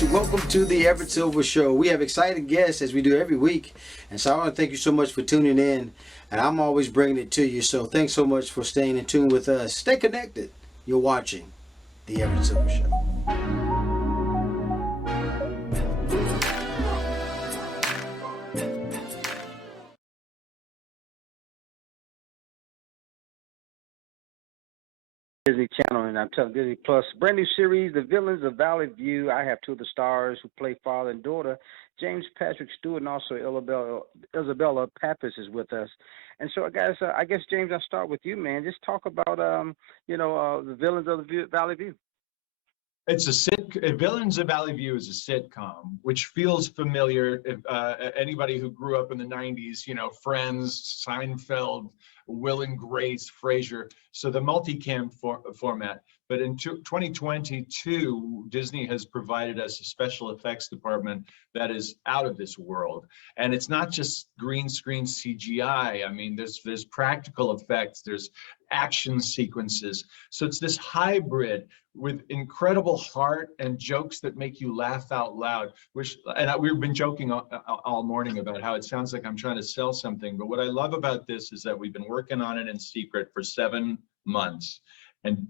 guys, welcome to the Everett Silver Show. We have exciting guests as we do every week, and so I want to thank you so much for tuning in, and I'm always bringing it to you, so thanks so much for staying in tune with us. Stay connected. You're watching the Everett Silver Show. Disney Channel and Untitled Disney Plus. Brand new series, The Villains of Valley View. I have two of the stars who play father and daughter, James Patrick Stuart and also Isabella Pappas is with us. And so, guys, I guess, James, I'll start with you, man. Just talk about, The Villains of the Valley View. It's Villains of Valley View is a sitcom, which feels familiar. If anybody who grew up in the 90s, Friends, Seinfeld, Will and Grace, Frasier. So the multicam format. But in 2022, Disney has provided us a special effects department that is out of this world. And it's not just green screen CGI. I mean, there's practical effects, there's action sequences. So it's this hybrid with incredible heart and jokes that make you laugh out loud, we've been joking all morning about how it sounds like I'm trying to sell something. But what I love about this is that we've been working on it in secret for 7 months. And,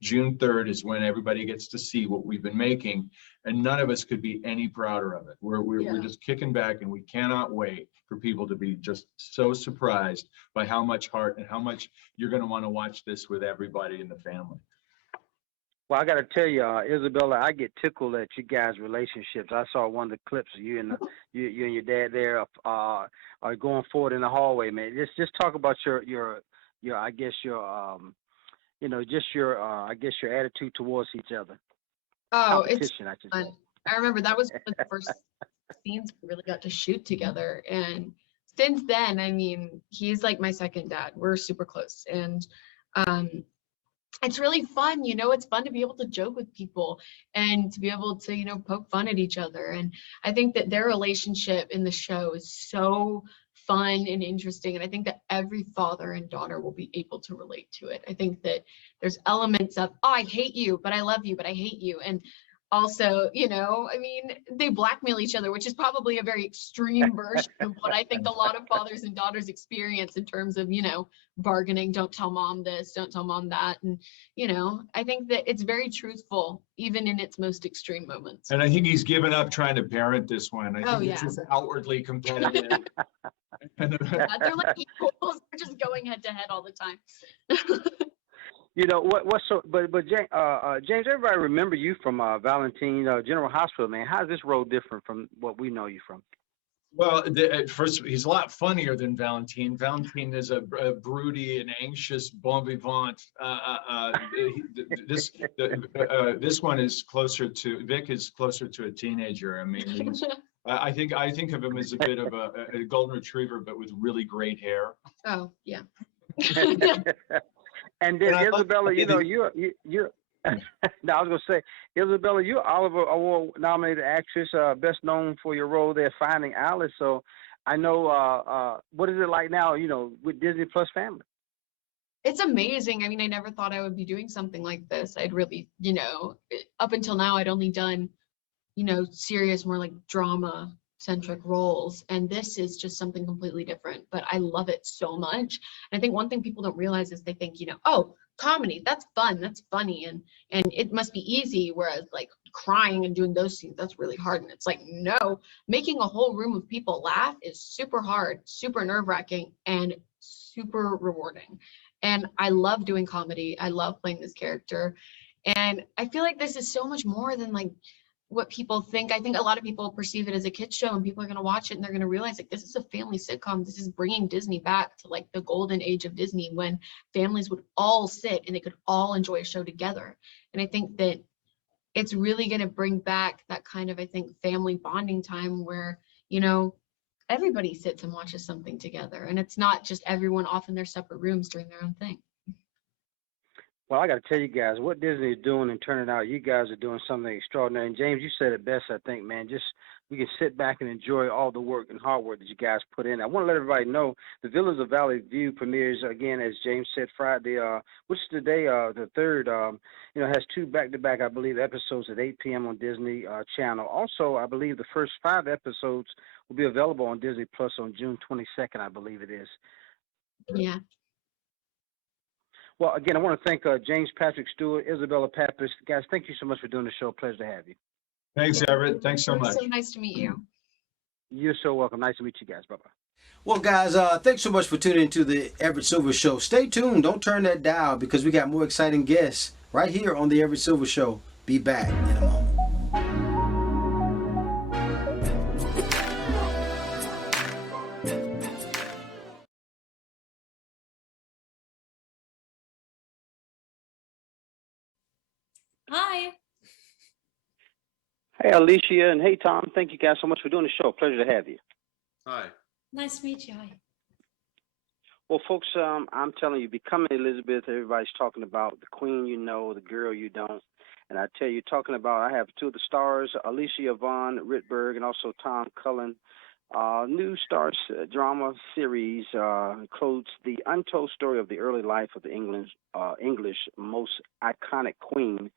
June 3rd is when everybody gets to see what we've been making. And none of us could be any prouder of it. We're just kicking back, and we cannot wait for people to be just so surprised by how much heart and how much you're going to want to watch this with everybody in the family. Well, I got to tell you, Isabella, I get tickled at you guys' relationships. I saw one of the clips of you and your dad there are going forward in the hallway, man. Just talk about your attitude towards each other. Oh, it's fun. I remember that was one of the first scenes we really got to shoot together. And since then, I mean, he's like my second dad. We're super close. And it's really fun. It's fun to be able to joke with people and to be able to, poke fun at each other. And I think that their relationship in the show is so fun and interesting. And I think that every father and daughter will be able to relate to it. I think that there's elements of, oh, I hate you, but I love you, but I hate you. And also, they blackmail each other, which is probably a very extreme version of what I think a lot of fathers and daughters experience in terms of, bargaining, don't tell mom this, don't tell mom that. And, I think that it's very truthful, even in its most extreme moments. And I think he's given up trying to parent this one. I think it's just outwardly competitive. They're like equals. They're just going head to head all the time. But James, everybody remember you from Valentine General Hospital, man. How's this role different from what we know you from? Well, at first, he's a lot funnier than Valentine. Valentine is a broody and anxious bon vivant. This one is Vic is closer to a teenager. I mean, I think of him as a bit of a golden retriever, but with really great hair. Oh, yeah. And then Isabella, you're no, I was gonna say, Isabella, you're Oliver Award nominated actress, best known for your role there, Finding Alice. So I know, what is it like now, with Disney Plus Family? It's amazing. I mean, I never thought I would be doing something like this. I'd really, up until now, I'd only done, serious, more like drama centric roles, and this is just something completely different, but I love it so much. And I think one thing people don't realize is they think, oh, comedy, that's fun, that's funny, and it must be easy, whereas like crying and doing those scenes, that's really hard. And it's like, no, making a whole room of people laugh is super hard, super nerve-wracking, and super rewarding. And I love doing comedy. I love playing this character, and I feel like this is so much more than like what people think. I think a lot of people perceive it as a kids show, and people are going to watch it and they're going to realize like this is a family sitcom. This is bringing Disney back to like the golden age of Disney, when families would all sit and they could all enjoy a show together. And I think that it's really going to bring back that kind of, I think, family bonding time where, everybody sits and watches something together, and it's not just everyone off in their separate rooms doing their own thing. Well, I got to tell you guys what Disney is doing and turning out. You guys are doing something extraordinary. And James, you said it best, I think, man. Just we can sit back and enjoy all the work and hard work that you guys put in. I want to let everybody know the Villains of Valley View premieres again, as James said, Friday, which is today, the third. Has two back-to-back, I believe, episodes at 8 p.m. on Disney Channel. Also, I believe the first 5 episodes will be available on Disney Plus on June 22nd, I believe it is. Yeah. Well, again, I want to thank James Patrick Stewart, Isabella Pappas. Guys, thank you so much for doing the show. Pleasure to have you. Thanks, Everett. Thanks so It was much. so nice to meet you. You're so welcome. Nice to meet you guys. Bye-bye. Well, guys, thanks so much for tuning into the Everett Silver Show. Stay tuned. Don't turn that dial because we got more exciting guests right here on the Everett Silver Show. Be back in a moment. Hi. Hey, Alicia, and hey, Tom. Thank you guys so much for doing the show. Pleasure to have you. Hi. Nice to meet you. Hi. Well, folks, I'm telling you, becoming Elizabeth, everybody's talking about the queen you know, the girl you don't. And I tell you, talking about, I have 2 of the stars, Alicia Rittenberg and also Tom Cullen. New Stars drama series includes the untold story of the early life of the English most iconic queen.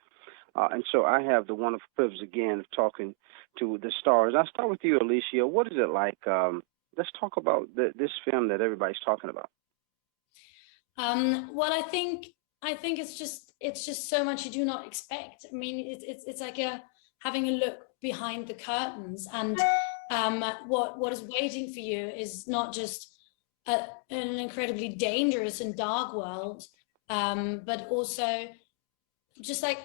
And so I have the wonderful privilege again of talking to the stars. I'll start with you, Alicia. What is it like? Let's talk about this film that everybody's talking about. Well, I think it's just so much you do not expect. I mean, it's like having a look behind the curtains, and what is waiting for you is not just an incredibly dangerous and dark world, but also just like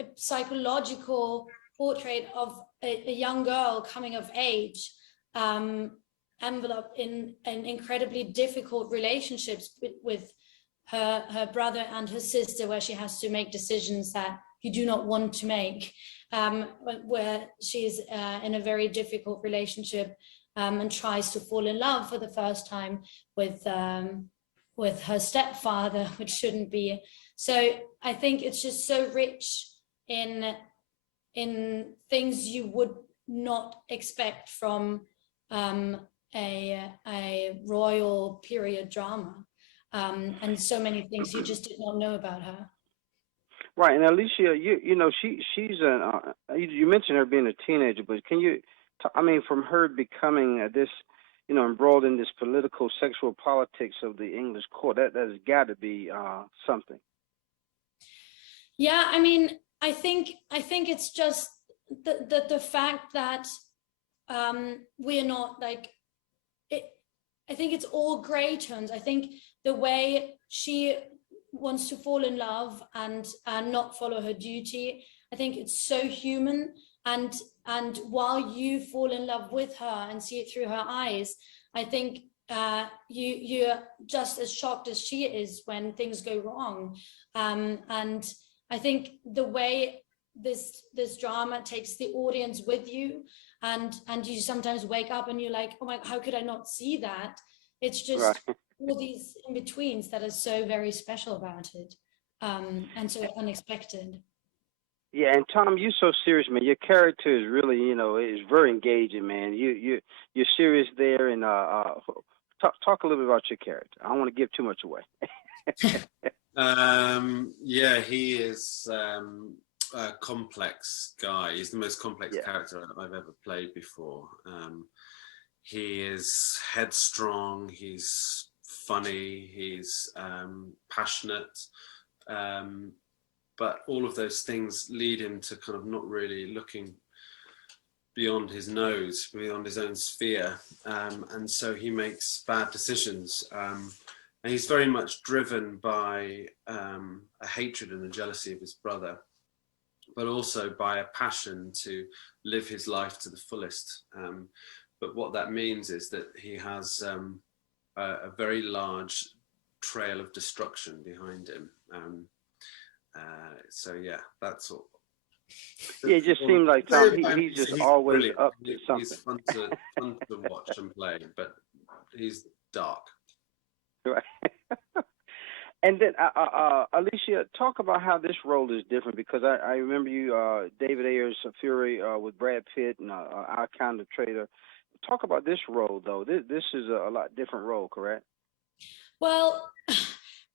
a psychological portrait of a young girl coming of age, enveloped in an incredibly difficult relationships with her brother and her sister, where she has to make decisions that you do not want to make, where she's in a very difficult relationship and tries to fall in love for the first time with her stepfather, which shouldn't be. So I think it's just so rich in things you would not expect from a royal period drama, and so many things you just did not know about her. Right, and Alicia, you know she's you mentioned her being a teenager, but can you, from her becoming this, embroiled in this political, sexual politics of the English court, that has got to be something. Yeah, I mean, I think it's just the fact that we're not like it. I think it's all gray tones. I think the way she wants to fall in love and not follow her duty, I think it's so human. And while you fall in love with her and see it through her eyes, I think you're just as shocked as she is when things go wrong. And I think the way this drama takes the audience with you, and you sometimes wake up and you're like, oh my, how could I not see that? It's just right. all these in-betweens that are so very special about it, and so unexpected. Yeah, and Tom, you're so serious, man. Your character is really, is very engaging, man. You're serious there, and talk a little bit about your character. I don't want to give too much away. Yeah, he is a complex guy. He's the most complex character I've ever played before. He is headstrong, he's funny, he's passionate, but all of those things lead him to kind of not really looking beyond his nose, beyond his own sphere, and so he makes bad decisions. And he's very much driven by a hatred and a jealousy of his brother, but also by a passion to live his life to the fullest. But what that means is that he has a very large trail of destruction behind him. So yeah, that's all. Yeah, it just seems like Tom, he's just always brilliant. Up to something. He's fun to watch and play, but he's dark. Right. And then, Alicia, talk about how this role is different, because I remember you, David Ayer's Fury with Brad Pitt and Our Kind of Traitor. Talk about this role, though. This is a lot different role, correct? Well,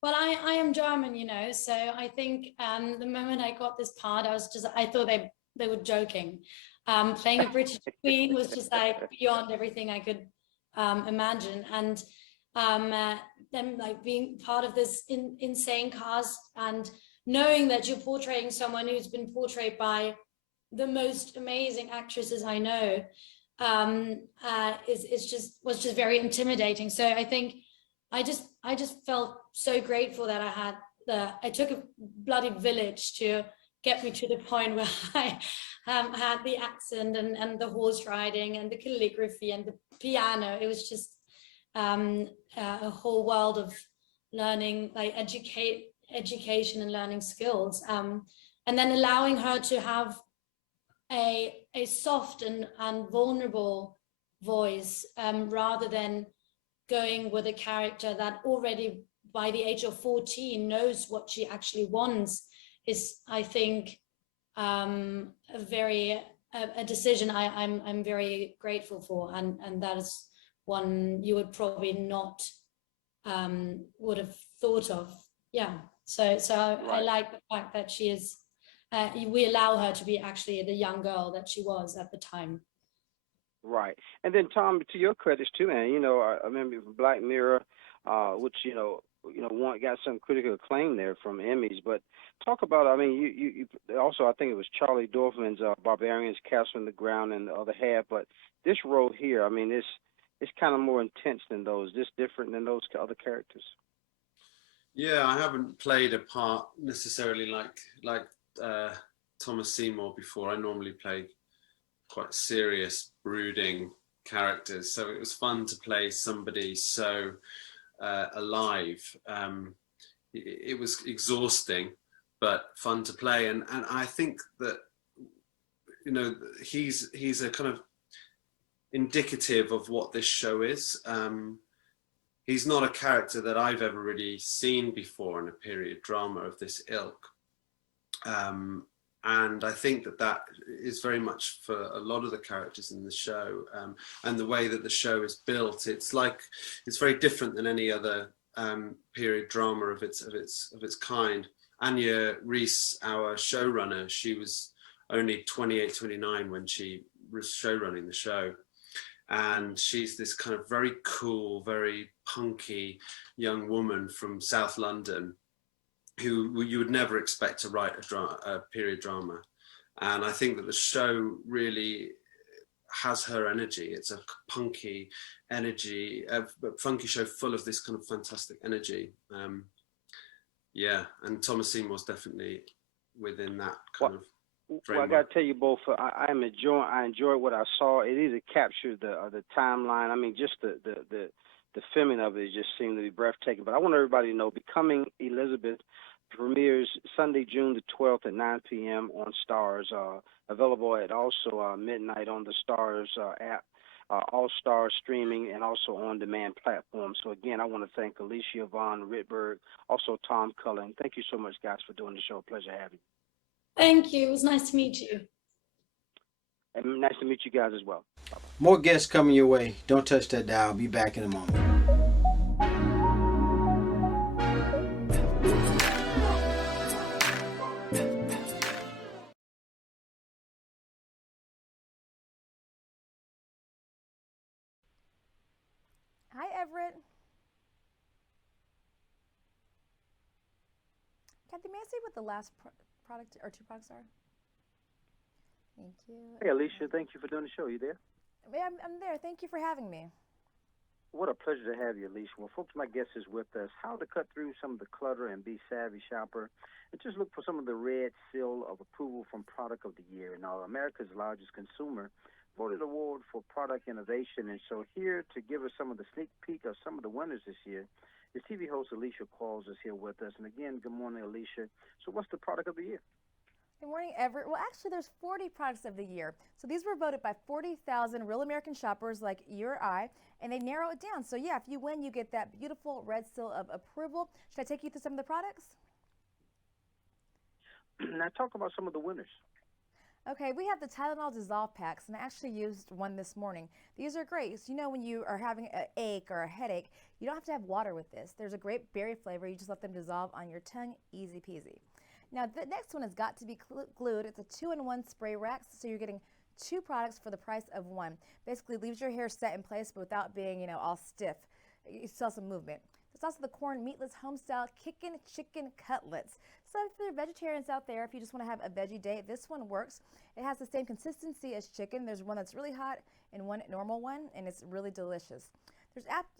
well, I am German, so I think the moment I got this part, I thought they were joking. Playing a British queen was just like beyond everything I could imagine, and them like being part of this insane cast and knowing that you're portraying someone who's been portrayed by the most amazing actresses I know was just very intimidating. So I think I just felt so grateful that I took a bloody village to get me to the point where I had the accent and the horse riding and the calligraphy and the piano. It was just a whole world of learning, like education and learning skills, and then allowing her to have a soft and vulnerable voice, rather than going with a character that already by the age of 14 knows what she actually wants, is, I think, a decision I'm very grateful for, and that is one you would probably not would have thought of. Yeah. So right. I like the fact that she is. We allow her to be actually the young girl that she was at the time. Right. And then, Tom, to your credits too, man. I remember Black Mirror, which got some critical acclaim there from Emmys. But talk about, I mean, you also, I think it was Charlie Dorfman's Barbarians, Castle in the Ground, and the other half. But this role here, I mean, it's kind of more intense than those. Just different than those other characters. Yeah, I haven't played a part necessarily like Thomas Seymour before. I normally play quite serious, brooding characters, so it was fun to play somebody so alive. It was exhausting, but fun to play, and I think that he's a kind of indicative of what this show is. He's not a character that I've ever really seen before in a period drama of this ilk. And I think that is very much for a lot of the characters in the show, and the way that the show is built. It's very different than any other period drama of its kind. Anya Reese, our showrunner, she was only 28, 29 when she was showrunning the show. And she's this kind of very cool, very punky young woman from South London who you would never expect to write a period drama. And I think that the show really has her energy. It's a punky energy, a funky show full of this kind of fantastic energy. And Thomas Seymour's definitely within that kind of framework. Well, I got to tell you both, I enjoyed what I saw. It either captured the timeline. I mean, just the filming of it just seemed to be breathtaking. But I want everybody to know, Becoming Elizabeth premieres Sunday, June the 12th at 9 p.m. on Stars. Available at also midnight on the Stars app, All Star streaming, and also on-demand platforms. So again, I want to thank Alicia Von Rittenberg, also Tom Cullen. Thank you so much, guys, for doing the show. Pleasure having you. Thank you. It was nice to meet you. And nice to meet you guys as well. Bye-bye. More guests coming your way. Don't touch that dial. I'll be back in a moment. Hi, Everett. Kathy, may I say what the last product or two products are? Thank you. Hey, Alicia, thank you for doing the show. You there? I'm there. Thank you for having me. What a pleasure to have you, Alicia. Well, folks, my guest is with us. How to cut through some of the clutter and be savvy shopper, and just look for some of the red seal of approval from Product of the Year. And America's largest consumer voted award for product innovation. And so here to give us some of the sneak peek of some of the winners this year is TV host Alicia Quarles is here with us. And again, good morning, Alicia. So what's the Product of the Year? Good morning, Everett. Well, actually, there's 40 products of the year. So these were voted by 40,000 real American shoppers like you or I, and they narrow it down. So yeah, if you win, you get that beautiful red seal of approval. Should I take you through some of the products? Now talk about some of the winners. Okay, we have the Tylenol Dissolve packs, and I actually used one this morning. These are great. So, you know, when you are having an ache or a headache, you don't have to have water with this. There's a great berry flavor. You just let them dissolve on your tongue, easy peasy. Now, the next one has got to be glued. It's a 2-in-1 spray rack, so you're getting 2 products for the price of 1. Basically, leaves your hair set in place, but without being, you know, all stiff. You still have some movement. There's also the corn meatless homestyle kickin' chicken cutlets. So for the vegetarians out there, if you just want to have a veggie day, this one works. It has the same consistency as chicken. There's one that's really hot and one normal one, and it's really delicious.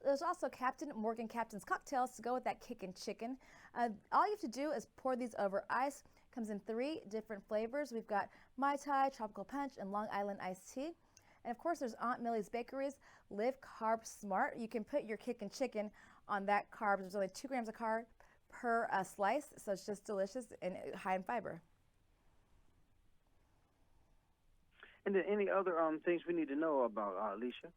There's also Captain Morgan Captain's cocktails to go with that kickin' chicken. All you have to do is pour these over ice. Comes in 3 different flavors. We've got Mai Tai, Tropical Punch, and Long Island Iced Tea. And of course, there's Aunt Millie's Bakeries Live Carb Smart. You can put your kickin' chicken on that carb. There's only 2 grams of carb per slice, so it's just delicious and high in fiber. And then any other things we need to know about, Alicia?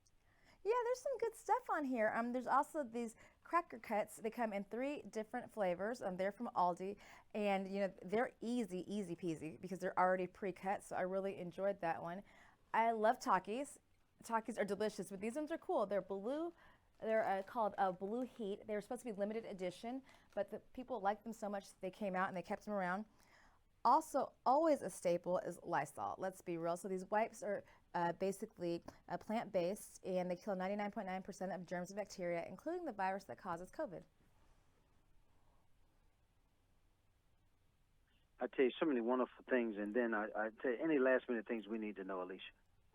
Yeah, there's some good stuff on here. There's also these cracker cuts. They come in 3 different flavors. They're from Aldi, and you know they're easy peasy because they're already pre-cut. So I really enjoyed that one. I love Takis. Takis are delicious, but these ones are cool. They're blue. They're called Blue Heat. They were supposed to be limited edition, but the people liked them so much they came out and they kept them around. Also, always a staple is Lysol. Let's be real. So these wipes are basically plant-based, and they kill 99.9% of germs and bacteria, including the virus that causes COVID. I tell you so many wonderful things, and then I tell you any last-minute things we need to know, Alicia.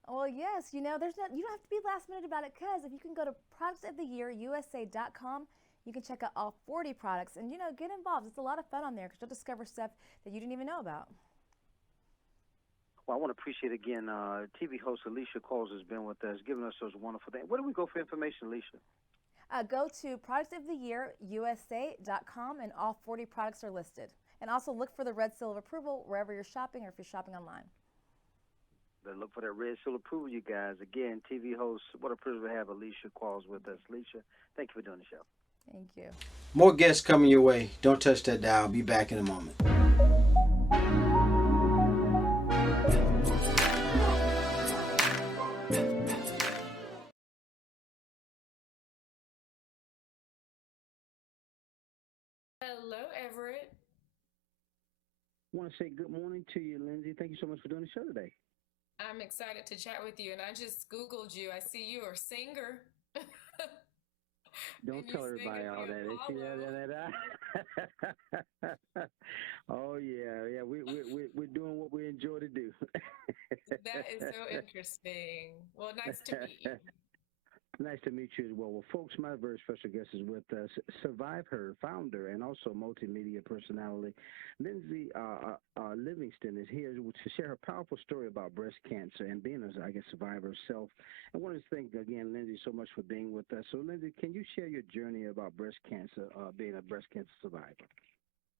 Well, yes, you know, you don't have to be last minute about it, because if you can go to productsoftheyeurusa.com, you can check out all 40 products and, you know, get involved. It's a lot of fun on there because you'll discover stuff that you didn't even know about. Well, I want to appreciate again, TV host Alicia Quarles has been with us, giving us those wonderful things. Where do we go for information, Alicia? Go to productsoftheyeurusa.com, and all 40 products are listed. And also look for the red seal of approval wherever you're shopping or if you're shopping online. But look for that red seal approval, you guys. Again, TV host, what a privilege to have Alicia Quarles with us. Alicia, thank you for doing the show. Thank you. More guests coming your way. Don't touch that dial. Be back in a moment. Hello, Everett. I want to say good morning to you, Lyndsay. Thank you so much for doing the show today. I'm excited to chat with you, and I just Googled you. I see you are a singer. Don't tell everybody all that. Oh yeah. We're doing what we enjoy to do. That is so interesting. Well, nice to meet you. Nice to meet you as well. Well, folks, my very special guest is with us, Survive Her founder and also multimedia personality, Lyndsay Levingston is here to share her powerful story about breast cancer and being a survivor herself. I want to thank, again, Lyndsay so much for being with us. So, Lyndsay, can you share your journey about breast cancer, being a breast cancer survivor?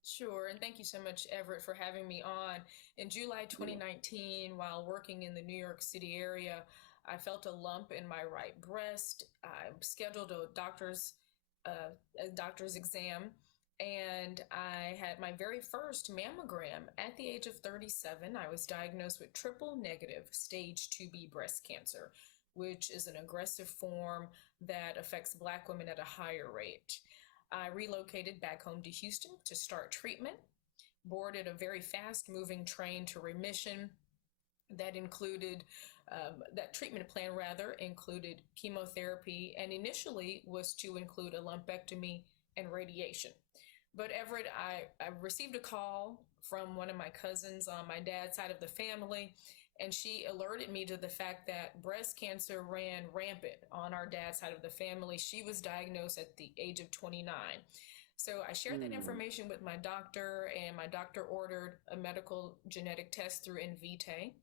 Sure, and thank you so much, Everett, for having me on. In July 2019, while working in the New York City area, I felt a lump in my right breast. I scheduled a doctor's exam, and I had my very first mammogram at the age of 37. I was diagnosed with triple negative stage 2B breast cancer, which is an aggressive form that affects Black women at a higher rate. I relocated back home to Houston to start treatment, boarded a very fast-moving train to remission that included that treatment plan included chemotherapy, and initially was to include a lumpectomy and radiation. But Everett, I received a call from one of my cousins on my dad's side of the family, and she alerted me to the fact that breast cancer ran rampant on our dad's side of the family. She was diagnosed at the age of 29. So I shared that information with my doctor, and my doctor ordered a medical genetic test through Invitae.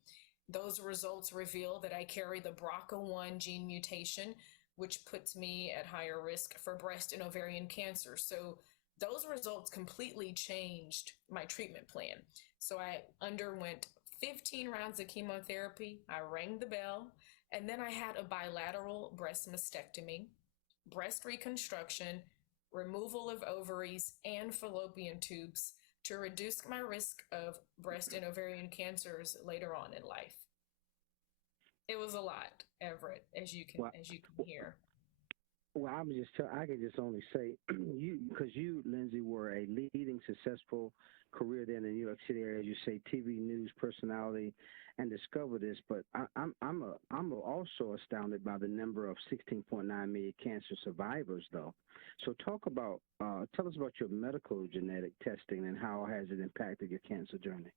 Those results reveal that I carry the BRCA1 gene mutation, which puts me at higher risk for breast and ovarian cancer. So those results completely changed my treatment plan. So I underwent 15 rounds of chemotherapy. I rang the bell, and then I had a bilateral breast mastectomy, breast reconstruction, removal of ovaries and fallopian tubes to reduce my risk of breast and ovarian cancers later on in life. It was a lot, Everett, as you can hear. Well, I can just only say because you, Lyndsay, were a leading successful career there in the New York City area, as you say, TV news personality, and discover this. But I'm also astounded by the number of 16.9 million cancer survivors, though. So tell us about your medical genetic testing and how has it impacted your cancer journey.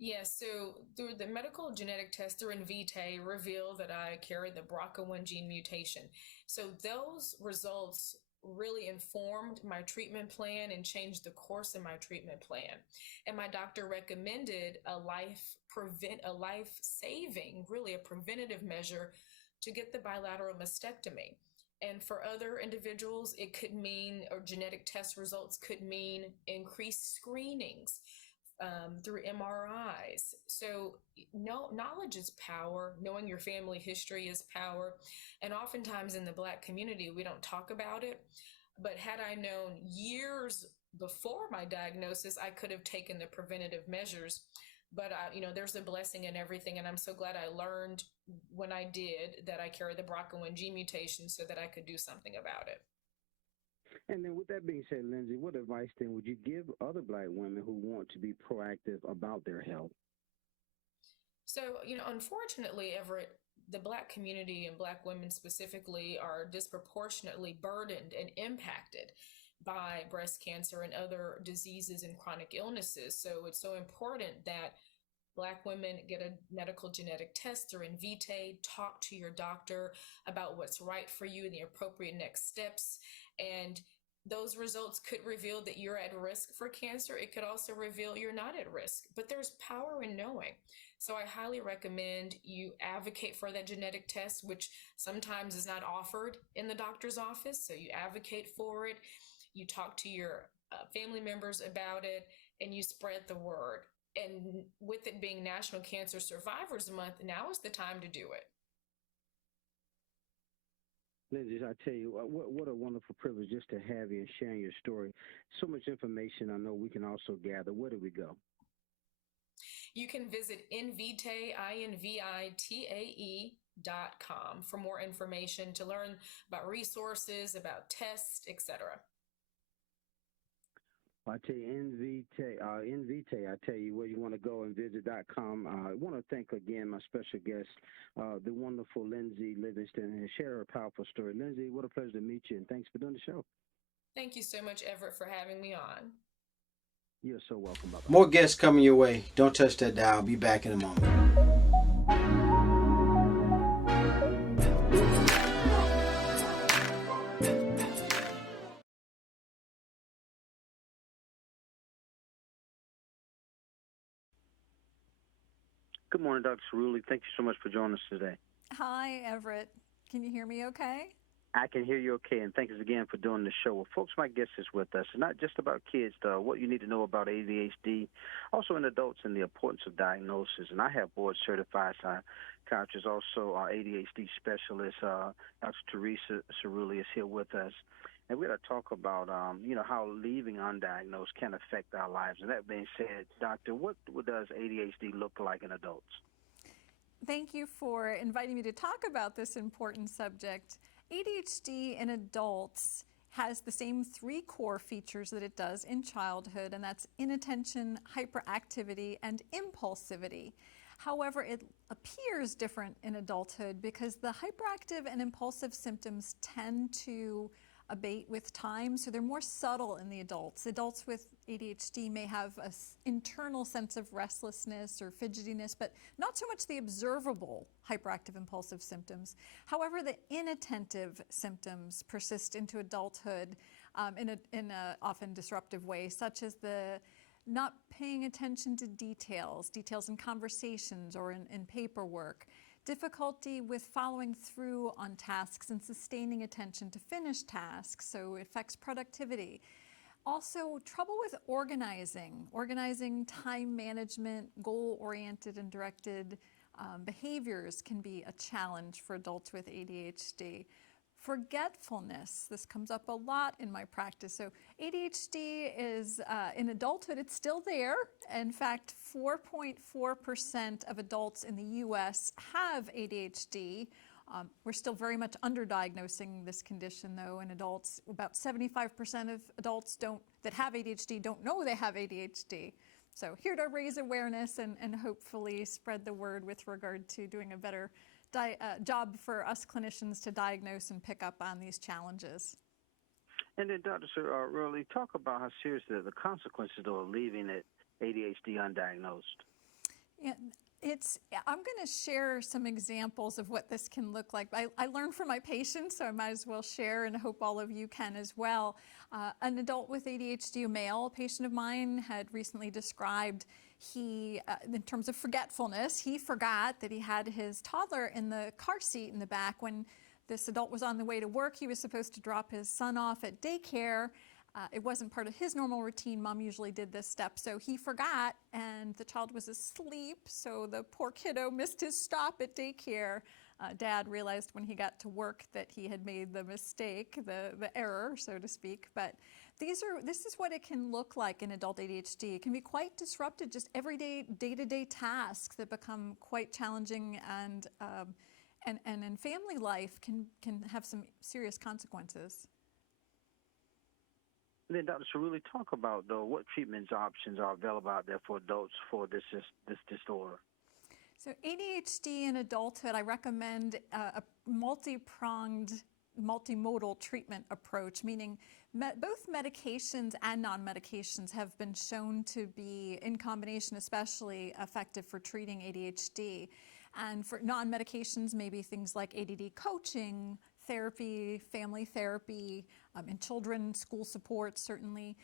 Yes, so through the medical genetic test through Invitae revealed that I carry the BRCA1 gene mutation. So those results really informed my treatment plan and changed the course of my treatment plan. And my doctor recommended a life-saving, really a preventative measure to get the bilateral mastectomy. And for other individuals, it could mean, or genetic test results could mean increased screenings through MRIs. So knowledge is power. Knowing your family history is power. And oftentimes in the Black community, we don't talk about it. But had I known years before my diagnosis, I could have taken the preventative measures. But, there's a blessing in everything. And I'm so glad I learned when I did that I carry the BRCA1 gene mutation so that I could do something about it. And then with that being said, Lyndsay, what advice then would you give other Black women who want to be proactive about their health? So, unfortunately, Everett, the Black community and Black women specifically are disproportionately burdened and impacted by breast cancer and other diseases and chronic illnesses. So it's so important that Black women get a medical genetic test through Invitae, talk to your doctor about what's right for you and the appropriate next steps. And those results could reveal that you're at risk for cancer. It could also reveal you're not at risk, but there's power in knowing. So I highly recommend you advocate for that genetic test, which sometimes is not offered in the doctor's office. So you advocate for it, you talk to your family members about it, and you spread the word. And with it being National Cancer Survivors Month, now is the time to do it. Lyndsay, I tell you, what a wonderful privilege just to have you and sharing your story. So much information I know we can also gather. Where do we go? You can visit Invitae, INVITAE.com for more information to learn about resources, about tests, etc. I tell you, Invitae, I tell you where you want to go and visit.com. I want to thank again my special guest, the wonderful Lyndsay Levingston, and share her powerful story. Lyndsay, what a pleasure to meet you, and thanks for doing the show. Thank you so much, Everett, for having me on. You're so welcome. Bye-bye. More guests coming your way. Don't touch that dial. I'll be back in a moment. Good morning, Dr. Cerulli. Thank you so much for joining us today. Hi, Everett. Can you hear me okay? I can hear you okay, and thanks again for doing the show. Well, folks, my guest is with us. It's not just about kids, though, what you need to know about ADHD, also in adults and the importance of diagnosis. And I have board-certified psychiatrists, also our ADHD specialist, Dr. Teresa Cerulli is here with us. And we're going to talk about, how leaving undiagnosed can affect our lives. And that being said, doctor, what does ADHD look like in adults? Thank you for inviting me to talk about this important subject. ADHD in adults has the same three core features that it does in childhood, and that's inattention, hyperactivity, and impulsivity. However, it appears different in adulthood because the hyperactive and impulsive symptoms tend to abate with time, so they're more subtle in the adults. Adults with ADHD may have an internal sense of restlessness or fidgetiness, but not so much the observable hyperactive impulsive symptoms. However, the inattentive symptoms persist into adulthood in a often disruptive way, such as the not paying attention to details in conversations or in paperwork, difficulty with following through on tasks and sustaining attention to finish tasks, so it affects productivity. Also, trouble with organizing time management, goal-oriented and directed behaviors can be a challenge for adults with ADHD. Forgetfulness, this comes up a lot in my practice. So ADHD is, in adulthood, it's still there. In fact, 4.4% of adults in the US have ADHD. We're still very much underdiagnosing this condition, though, in adults. About 75% of adults that have ADHD don't know they have ADHD. So here to raise awareness and hopefully spread the word with regard to doing a better job for us clinicians to diagnose and pick up on these challenges. And then, Dr. Sir, really talk about how serious the consequences of leaving it ADHD undiagnosed. Yeah, I'm going to share some examples of what this can look like. I learn from my patients, so I might as well share, and hope all of you can as well. An adult with ADHD, a male patient of mine, had recently described in terms of forgetfulness, he forgot that he had his toddler in the car seat in the back when this adult was on the way to work. He was supposed to drop his son off at daycare. It wasn't part of his normal routine. Mom usually did this step, so he forgot, and the child was asleep, so the poor kiddo missed his stop at daycare. Dad realized when he got to work that he had made the mistake, the error, so to speak. But this is what it can look like in adult ADHD. It can be quite disrupted, just everyday, day-to-day tasks that become quite challenging, and in family life can have some serious consequences. Then, Dr. Cerulli, talk about, though, what treatment options are available out there for adults for this disorder. So ADHD in adulthood, I recommend a multi-pronged, multimodal treatment approach, meaning both medications and non-medications have been shown to be, in combination especially, effective for treating ADHD. And for non-medications, maybe things like ADD coaching, therapy, family therapy, in children, school support, certainly.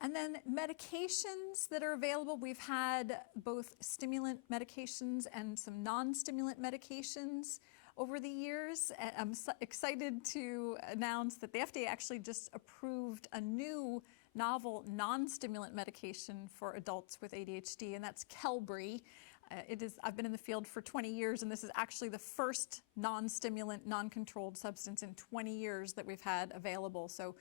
And then medications that are available, we've had both stimulant medications and some non-stimulant medications over the years. I'm excited to announce that the FDA actually just approved a new novel non-stimulant medication for adults with ADHD, and that's Qelbree. I've been in the field for 20 years, and this is actually the first non-stimulant, non-controlled substance in 20 years that we've had available. So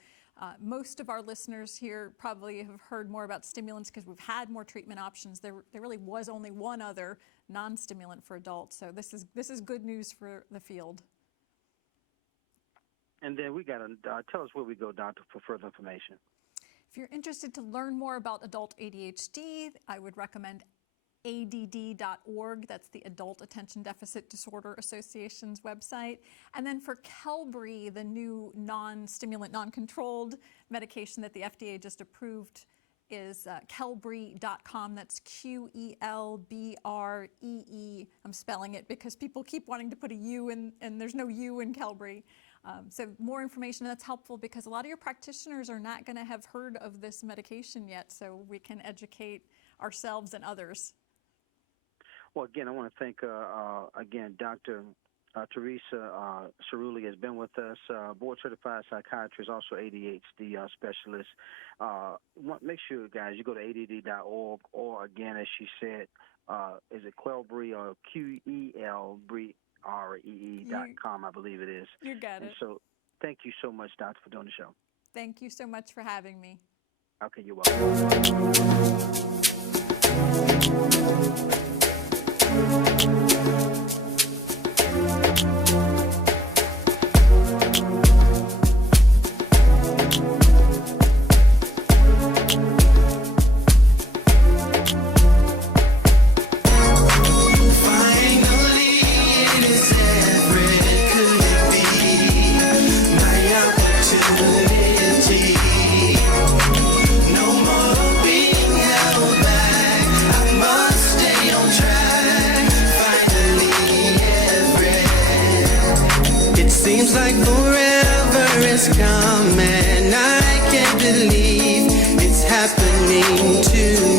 most of our listeners here probably have heard more about stimulants because we've had more treatment options. There really was only one other non-stimulant for adults. So this is good news for the field. And then we got to tell us where we go, doctor, for further information. If you're interested to learn more about adult ADHD, I would recommend Adhd.org. That's the Adult Attention Deficit Disorder Association's website. And then for Qelbree, the new non-stimulant, non-controlled medication that the FDA just approved, is Qelbree.com. That's Qelbree. I'm spelling it because people keep wanting to put a U in, and there's no U in Qelbree. So more information, that's helpful because a lot of your practitioners are not going to have heard of this medication yet, so we can educate ourselves and others. Well, again, I want to thank, again, Dr. Teresa Cerulli has been with us, board-certified psychiatrist, also ADHD specialist. Make sure, guys, you go to Adhd.org, or, again, as she said, is it Qelbree or Qelbree.com, I believe it is. You got it. So thank you so much, Doctor, for doing the show. Thank you so much for having me. Okay, you're welcome. Seems like forever is coming. I can't believe it's happening to me.